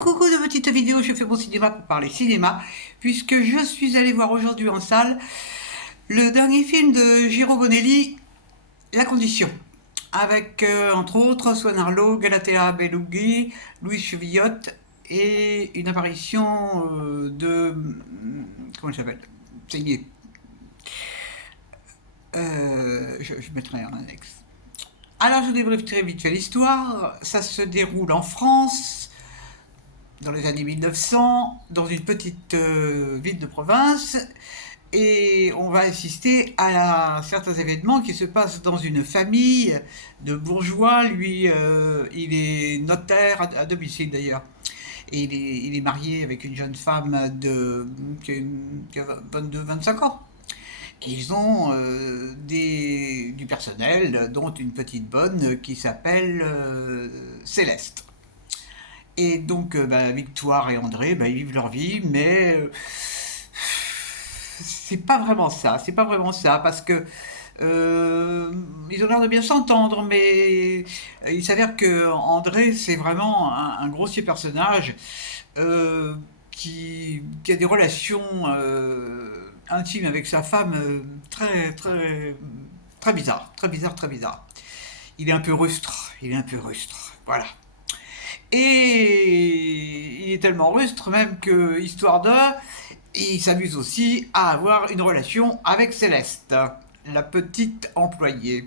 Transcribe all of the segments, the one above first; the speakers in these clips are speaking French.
Coucou de petites vidéos, je fais mon cinéma pour parler cinéma, puisque je suis allée voir aujourd'hui en salle le dernier film de Giro Bonelli, La Condition, avec entre autres Swan Arlo, Galatea Bellugi, Louis Chevillotte et une apparition de... comment il s'appelle? C'est lié. Je mettrai en annexe. Alors je débriefe très vite fait l'histoire, ça se déroule en France, dans les années 1900, dans une petite ville de province, et on va assister à certains événements qui se passent dans une famille de bourgeois. Lui, il est notaire à domicile d'ailleurs. Et il est marié avec une jeune femme qui a 22-25 ans. Et ils ont du personnel, dont une petite bonne qui s'appelle Céleste. Et donc, Victoire et André, ils vivent leur vie, mais c'est pas vraiment ça. C'est pas vraiment ça, parce que ils ont l'air de bien s'entendre, mais il s'avère que André, c'est vraiment un grossier personnage euh, qui a des relations intimes avec sa femme très, très, très bizarres, très bizarres, très bizarres. Il est un peu rustre, il est un peu rustre, voilà. Et il est tellement rustre même que, histoire de, il s'amuse aussi à avoir une relation avec Céleste, la petite employée.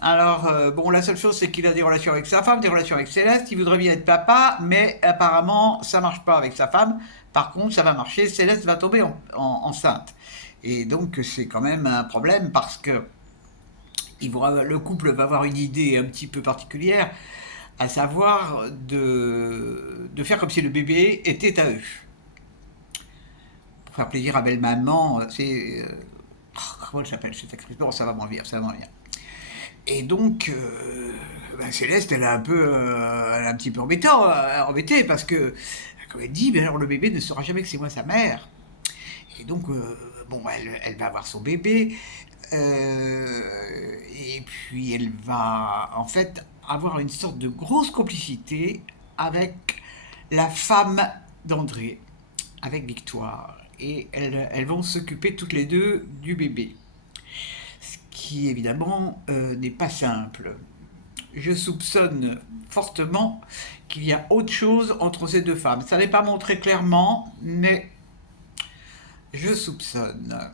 Alors, bon, la seule chose, c'est qu'il a des relations avec sa femme, des relations avec Céleste. Il voudrait bien être papa, mais apparemment, ça marche pas avec sa femme. Par contre, ça va marcher. Céleste va tomber enceinte. Et donc, c'est quand même un problème parce que le couple va avoir une idée un petit peu particulière, à savoir de faire comme si le bébé était à eux. Pour faire plaisir à belle maman, c'est... comment elle s'appelle cette actrice? Bon, ça va m'en venir, ça va m'en venir. Et donc, Céleste, elle est un petit peu embêtée parce que, comme elle dit, alors le bébé ne saura jamais que c'est moi sa mère. Et donc, bon, elle va avoir son bébé, et puis elle va en fait avoir une sorte de grosse complicité avec la femme d'André, avec Victoire. Et elles vont s'occuper toutes les deux du bébé. Ce qui évidemment n'est pas simple. Je soupçonne fortement qu'il y a autre chose entre ces deux femmes. Ça n'est pas montré clairement, mais je soupçonne.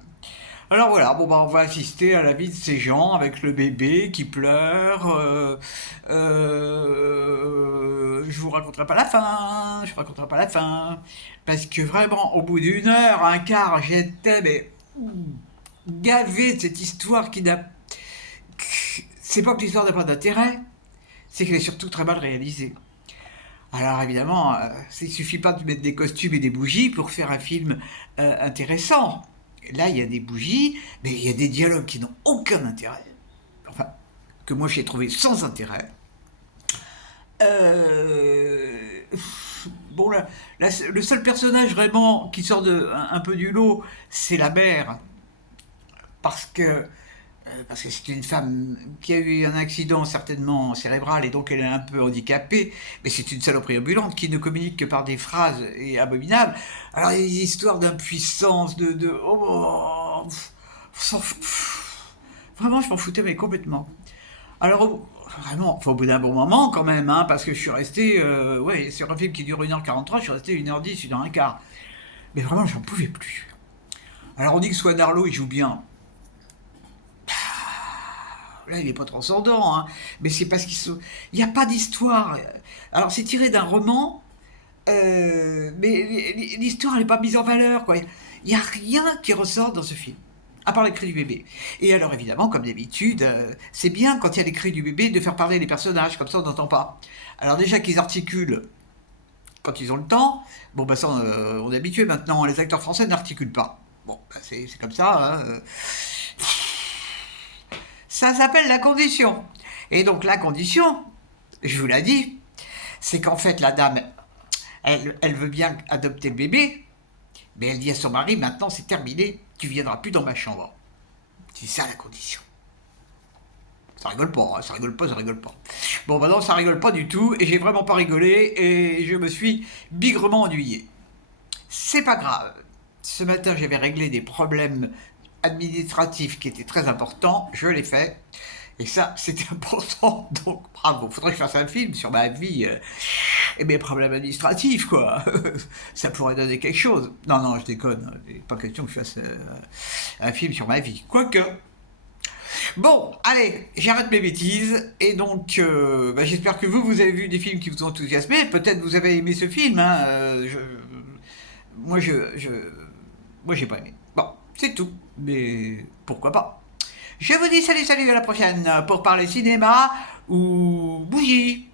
Alors voilà, bon on va assister à la vie de ces gens avec le bébé qui pleure. Je vous raconterai pas la fin, je vous raconterai pas la fin, parce que vraiment au bout d'une heure, un quart, j'étais mais gavé de cette histoire qui n'a, c'est pas que l'histoire n'a pas d'intérêt, c'est qu'elle est surtout très mal réalisée. Alors évidemment, il suffit pas de mettre des costumes et des bougies pour faire un film intéressant. Là, il y a des bougies, mais il y a des dialogues qui n'ont aucun intérêt. Enfin, que moi j'ai trouvé sans intérêt. Euh, bon, le seul personnage vraiment qui sort un peu du lot, c'est la mère. Parce que parce que c'est une femme qui a eu un accident certainement cérébral et donc elle est un peu handicapée, mais c'est une saloperie ambulante qui ne communique que par des phrases et abominables. Alors il y a des histoires d'impuissance, vraiment je m'en foutais mais complètement. Alors vraiment, faut au bout d'un bon moment quand même, hein, parce que je suis resté, ouais, sur un film qui dure 1h43, je suis resté 1h10, 1h15. Mais vraiment j'en pouvais plus. Alors on dit que Swan Arlo il joue bien. Là, il n'est pas transcendant, hein, mais c'est parce il n'y a pas d'histoire. Alors, c'est tiré d'un roman, mais l'histoire n'est pas mise en valeur, quoi. Il n'y a rien qui ressort dans ce film, à part les cris du bébé. Et alors, évidemment, comme d'habitude, c'est bien quand il y a les cris du bébé de faire parler les personnages, comme ça on n'entend pas. Alors, déjà qu'ils articulent quand ils ont le temps, bon, ça, on est habitué maintenant, les acteurs français n'articulent pas. Bon, c'est comme ça, hein. Ça s'appelle la condition. Et donc la condition, je vous l'ai dit, c'est qu'en fait la dame, elle veut bien adopter le bébé, mais elle dit à son mari, maintenant c'est terminé, tu viendras plus dans ma chambre. C'est ça la condition. Ça rigole pas, hein, ça rigole pas, ça rigole pas. Bon, bah non, ça rigole pas du tout, et j'ai vraiment pas rigolé, et je me suis bigrement ennuyé. C'est pas grave. Ce matin, j'avais réglé des problèmes administratifs qui étaient très importants, je l'ai fait. Et ça, c'était important, donc bravo. Faudrait que je fasse un film sur ma vie et mes problèmes administratifs, quoi. Ça pourrait donner quelque chose. Non, non, je déconne. Il n'est pas question que je fasse un film sur ma vie. Quoique. Bon, allez, j'arrête mes bêtises. Et donc, bah, j'espère que vous avez vu des films qui vous ont enthousiasmé. Peut-être vous avez aimé ce film. Hein. Moi, moi, j'ai pas aimé. Bon, c'est tout. Mais pourquoi pas. Je vous dis salut, salut, à la prochaine pour parler cinéma ou bougie.